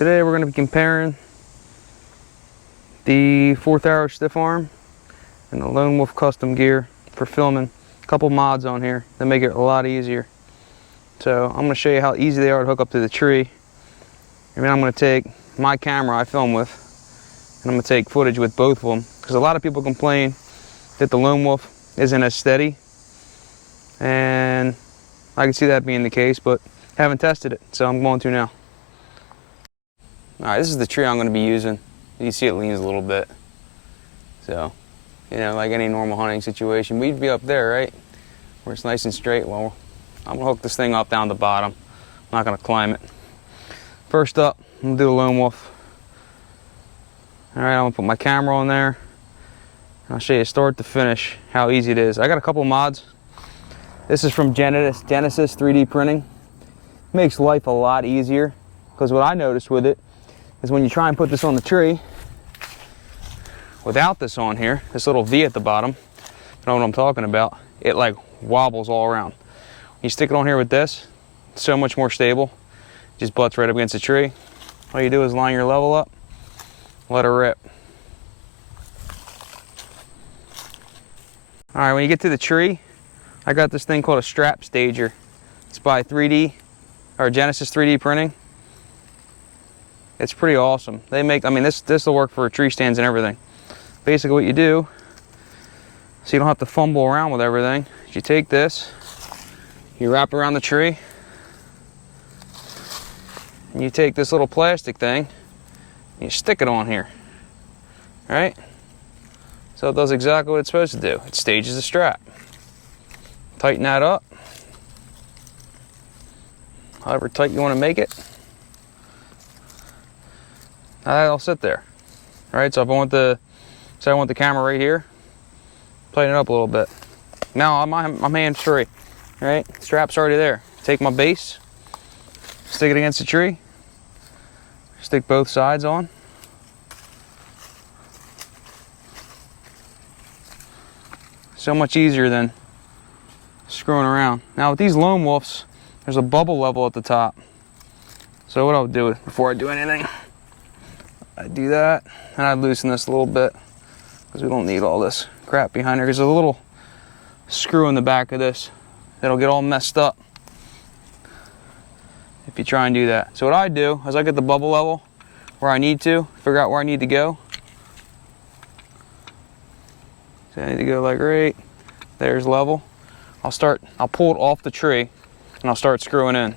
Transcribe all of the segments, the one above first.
Today we're going to be comparing the 4th Arrow stiff arm and the Lone Wolf custom gear for filming. A couple mods on here that make it a lot easier. So I'm going to show you how easy they are to hook up to the tree. And then I'm going to take my camera I film with and I'm going to take footage with both of them, because a lot of people complain that the Lone Wolf isn't as steady, and I can see that being the case, but haven't tested it, so I'm going to now. Alright, this is the tree I'm going to be using. You can see it leans a little bit. So, you know, like any normal hunting situation, we'd be up there, right? Where it's nice and straight. Well, I'm going to hook this thing up down the bottom. I'm not going to climb it. First up, I'm going to do the Lone Wolf. Alright, I'm going to put my camera on there. I'll show you start to finish how easy it is. I got a couple mods. This is from Genesis 3D printing. Makes life a lot easier, because what I noticed with it is when you try and put this on the tree without this on here, this little V at the bottom, you know what I'm talking about, it like wobbles all around. When you stick it on here with this, it's so much more stable. It just butts right up against the tree. All you do is line your level up, let her rip. All right, when you get to the tree, I got this thing called a strap stager. It's by Genesis 3D printing. It's pretty awesome. They make, I mean, this will work for tree stands and everything. Basically what you do, so you don't have to fumble around with everything, is you take this, you wrap around the tree, and you take this little plastic thing, and you stick it on here, right? So it does exactly what it's supposed to do. It stages the strap. Tighten that up, however tight you want to make it. Now that'll sit there. All right, so if I want the camera right here, tighten it up a little bit. Now I'm hands free. All right, strap's already there. Take my base, stick it against the tree, stick both sides on. So much easier than screwing around. Now with these Lone Wolves, there's a bubble level at the top. So what I'll do before I do anything, I do that, and I loosen this a little bit, because we don't need all this crap behind here. There's a little screw in the back of this that'll get all messed up if you try and do that. So what I do is I get the bubble level where I need to, figure out where I need to go. So I need to go like right there's level. I'll pull it off the tree and I'll start screwing in.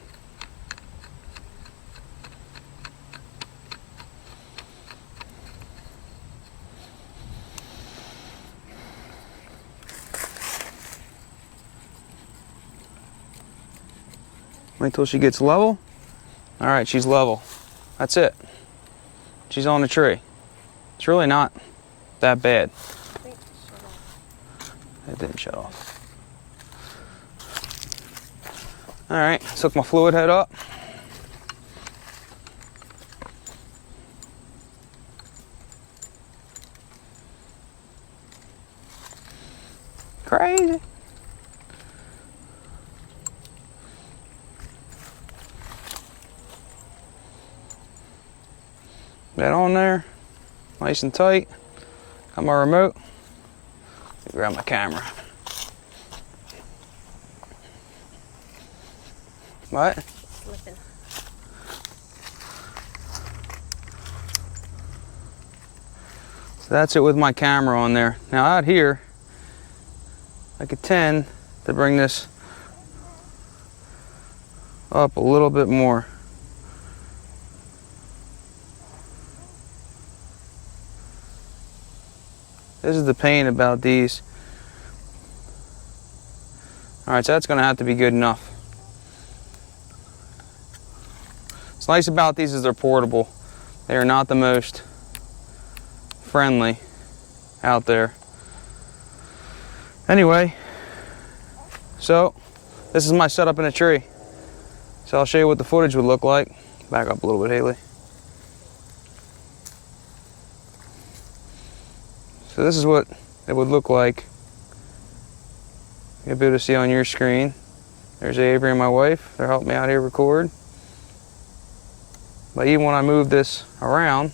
Wait till she gets level. All right, she's level. That's it. She's on the tree. It's really not that bad. It didn't shut off. All right, let's hook my fluid head up. Crazy. That on there, nice and tight. Got my remote. Grab my camera. What? Slipping. So that's it with my camera on there. Now out here, I could tend to bring this up a little bit more. This is the pain about these. All right, so that's gonna have to be good enough. What's nice about these is they're portable. They are not the most friendly out there. Anyway, so this is my setup in a tree. So I'll show you what the footage would look like. Back up a little bit, Haley. So this is what it would look like. You'll be able to see on your screen. There's Avery and my wife. They're helping me out here record. But even when I move this around,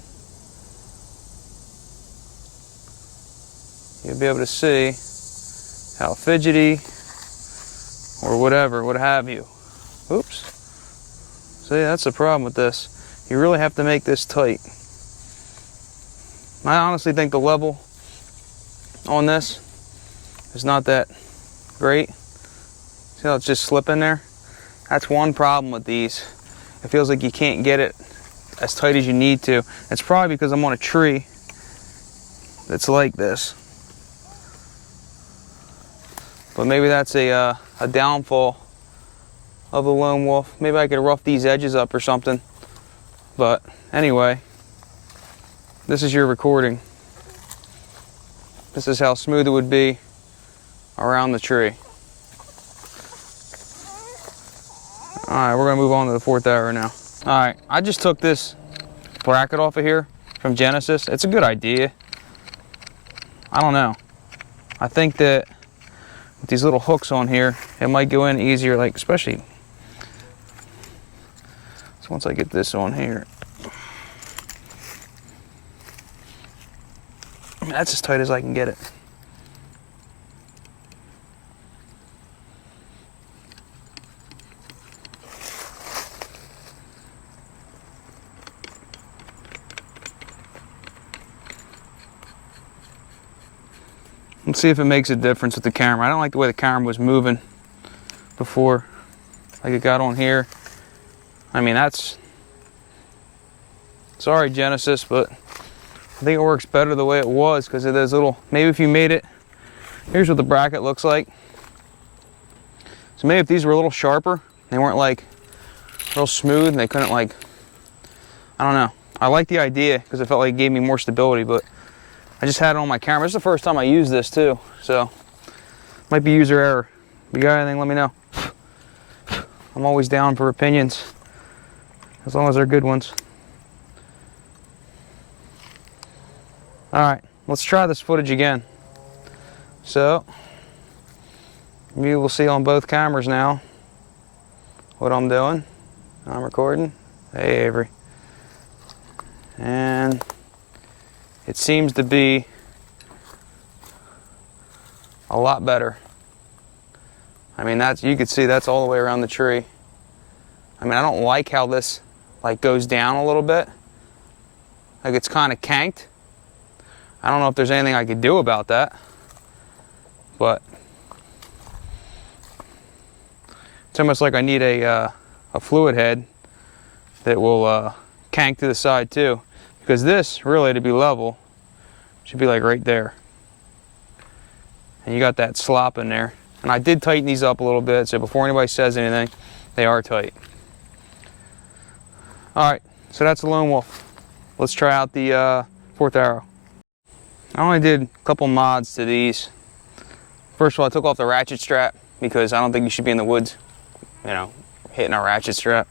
you'll be able to see how fidgety or whatever, what have you. Oops. See, that's the problem with this. You really have to make this tight. I honestly think the level on this is not that great. See how it's just slipping there? That's one problem with these. It feels like you can't get it as tight as you need to. It's probably because I'm on a tree that's like this. But maybe that's a downfall of the Lone Wolf. Maybe I could rough these edges up or something. But anyway, this is your recording. This is how smooth it would be around the tree. All right, we're gonna move on to the 4th arrow now. All right, I just took this bracket off of here from Genesis. It's a good idea. I don't know. I think that with these little hooks on here, it might go in easier, like especially so once I get this on here. That's as tight as I can get it. Let's see if it makes a difference with the camera. I don't like the way the camera was moving before. Like it got on here. I mean, that's... Sorry, Genesis, but I think it works better the way it was because of those little... Maybe if you made it... Here's what the bracket looks like. So maybe if these were a little sharper, they weren't like real smooth and they couldn't like... I don't know. I like the idea because it felt like it gave me more stability, but I just had it on my camera. This is the first time I used this too, so might be user error. If you got anything, let me know. I'm always down for opinions, as long as they're good ones. All right, let's try this footage again. So, you will see on both cameras now what I'm doing. I'm recording. Hey, Avery. And it seems to be a lot better. I mean, that's, you could see that's all the way around the tree. I mean, I don't like how this like goes down a little bit. Like it's kind of canked. I don't know if there's anything I could do about that, but it's almost like I need a fluid head that will kank to the side too. Because this, really, to be level, should be like right there. And you got that slop in there. And I did tighten these up a little bit, so before anybody says anything, they are tight. All right, so that's the Lone Wolf. Let's try out the 4th arrow. I only did a couple mods to these. First of all, I took off the ratchet strap because I don't think you should be in the woods, you know, hitting a ratchet strap.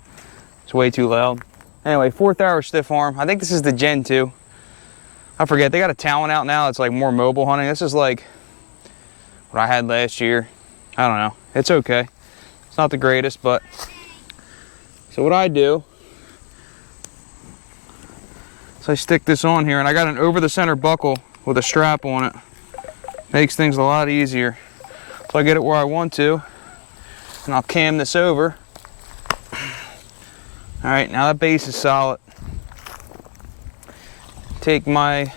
It's way too loud. Anyway, 4th arrow stiff arm. I think this is the Gen 2. I forget, they got a Talon out now. It's like more mobile hunting. This is like what I had last year. I don't know. It's okay. It's not the greatest, but... So what I do, so I stick this on here, and I got an over-the-center buckle with a strap on it. Makes things a lot easier. So I get it where I want to, and I'll cam this over. All right, now that base is solid. Take my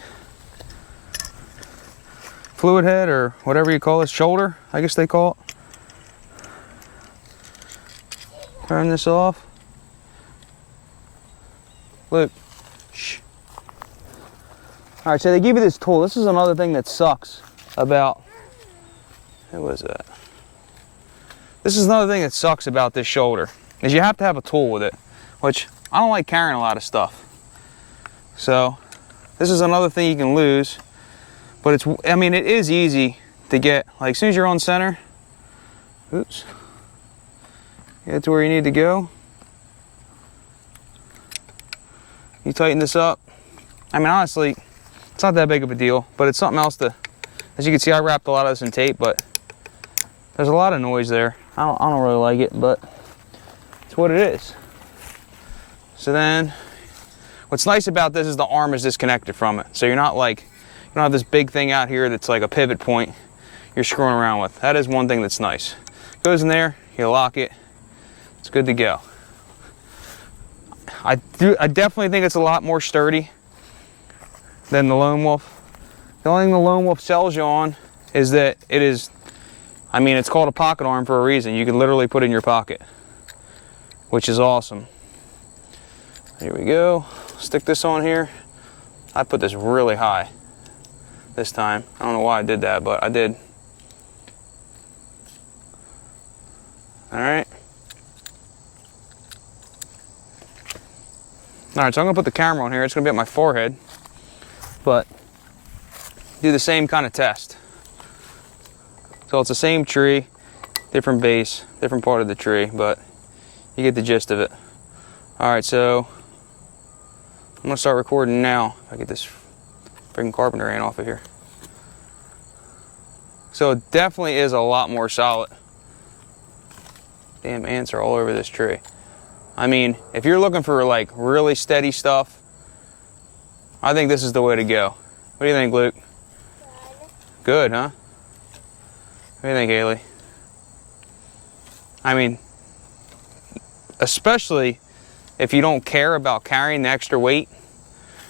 fluid head, or whatever you call it, shoulder, I guess they call it. Turn this off. Look. Shh. All right, so they give you this tool. This is another thing that sucks about, what was that? This is another thing that sucks about this shoulder, is you have to have a tool with it, which I don't like carrying a lot of stuff. So this is another thing you can lose, but it's, I mean, it is easy to get, like as soon as you're on center, oops, get to where you need to go. You tighten this up. I mean, honestly, it's not that big of a deal, but it's something else to, as you can see, I wrapped a lot of this in tape, but there's a lot of noise there. I don't really like it, but it's what it is. So then What's nice about this is the arm is disconnected from it. So you're not like, you don't have this big thing out here that's like a pivot point you're screwing around with. That is one thing that's nice. Goes in there, you lock it, it's good to go. I definitely think it's a lot more sturdy than the Lone Wolf. The only thing the Lone Wolf sells you on is that it is, I mean, it's called a pocket arm for a reason. You can literally put it in your pocket, which is awesome. Here we go. Stick this on here. I put this really high this time. I don't know why I did that, but I did. All right. All right, so I'm gonna put the camera on here. It's gonna be at my forehead, but do the same kind of test. So it's the same tree, different base, different part of the tree, but you get the gist of it. All right, so I'm gonna start recording now. If I get this freaking carpenter ant off of here. So it definitely is a lot more solid. Damn ants are all over this tree. I mean, if you're looking for like really steady stuff, I think this is the way to go. What do you think, Luke? Good, huh? What do you think, Haley? I mean, especially if you don't care about carrying the extra weight.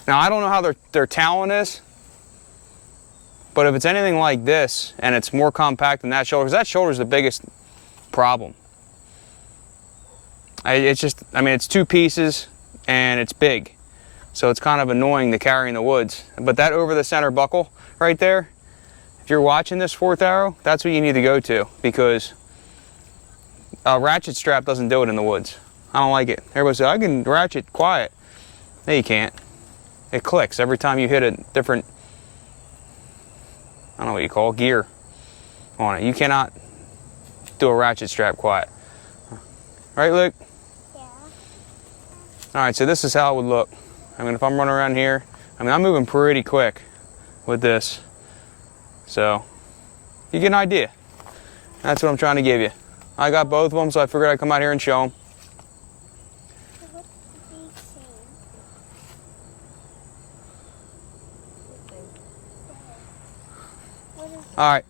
Now, I don't know how their talent is, but if it's anything like this and it's more compact than that shoulder, because that shoulder is the biggest problem. It's just, I mean, it's two pieces and it's big. So it's kind of annoying to carry in the woods. But that over the center buckle right there, if you're watching this 4th arrow, that's what you need to go to, because a ratchet strap doesn't do it in the woods. I don't like it. Everybody says, I can ratchet quiet. No, you can't. It clicks every time you hit a different, I don't know what you call it, gear on it. You cannot do a ratchet strap quiet. Right, Luke? Yeah. All right, so this is how it would look. I mean, if I'm running around here, I mean, I'm moving pretty quick with this. So, you get an idea. That's what I'm trying to give you. I got both of them, so I figured I'd come out here and show them. All right,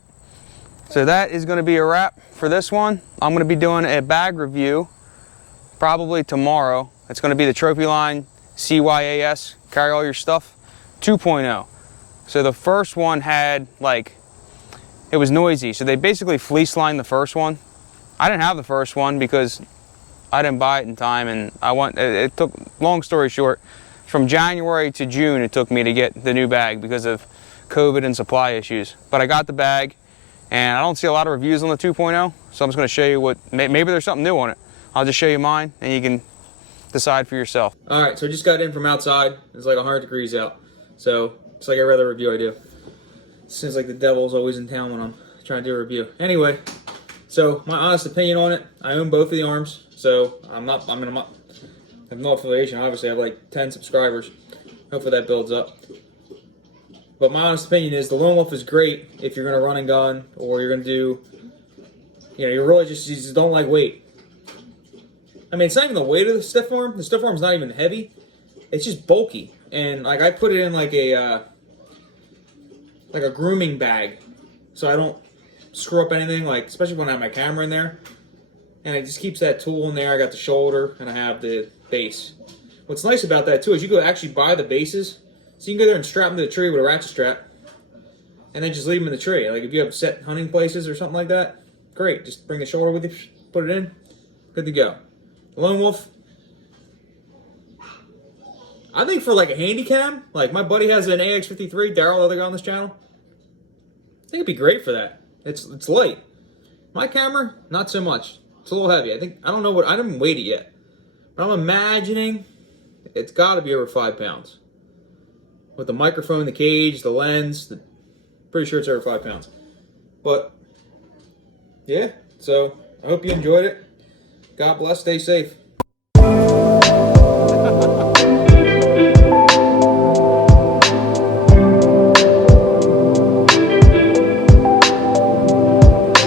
so that is going to be a wrap for this one. I'm going to be doing a bag review probably tomorrow. It's going to be the Trophyline CYAS, Carry All Your Stuff 2.0. So the first one had, like, it was noisy. So they basically fleece lined the first one. I didn't have the first one because I didn't buy it in time, and it took, long story short, from January to June it took me to get the new bag because of COVID and supply issues. But I got the bag, and I don't see a lot of reviews on the 2.0, so I'm just going to show you what, maybe there's something new on it. I'll just show you mine, and you can decide for yourself. All right, so I just got in from outside. It's like 100 degrees out, so it's like every other review I do. Seems like the devil's always in town when I'm trying to do a review. Anyway, so my honest opinion on it, I own both of the arms, so I have no affiliation. Obviously, I have like 10 subscribers. Hopefully that builds up. But my honest opinion is the Lone Wolf is great if you're going to run and gun, or you're going to do, you know, you just don't like weight. I mean, it's not even the weight of the stiff arm. The stiff arm's not even heavy. It's just bulky. And like I put it in like a grooming bag, so I don't screw up anything, like especially when I have my camera in there. And it just keeps that tool in there. I got the shoulder and I have the base. What's nice about that too is you can actually buy the bases. So you can go there and strap them to the tree with a ratchet strap, and then just leave them in the tree. Like if you have set hunting places or something like that, great. Just bring the shoulder with you, put it in, good to go. The Lone Wolf, I think for like a handy cam, like my buddy has an AX53, Daryl, the other guy on this channel. I think it'd be great for that. It's light. My camera, not so much. It's a little heavy. I haven't weighed it yet, but I'm imagining it's got to be over 5 pounds. With the microphone, the cage, the lens, pretty sure it's over 5 pounds. But yeah, so I hope you enjoyed it. God bless, stay safe.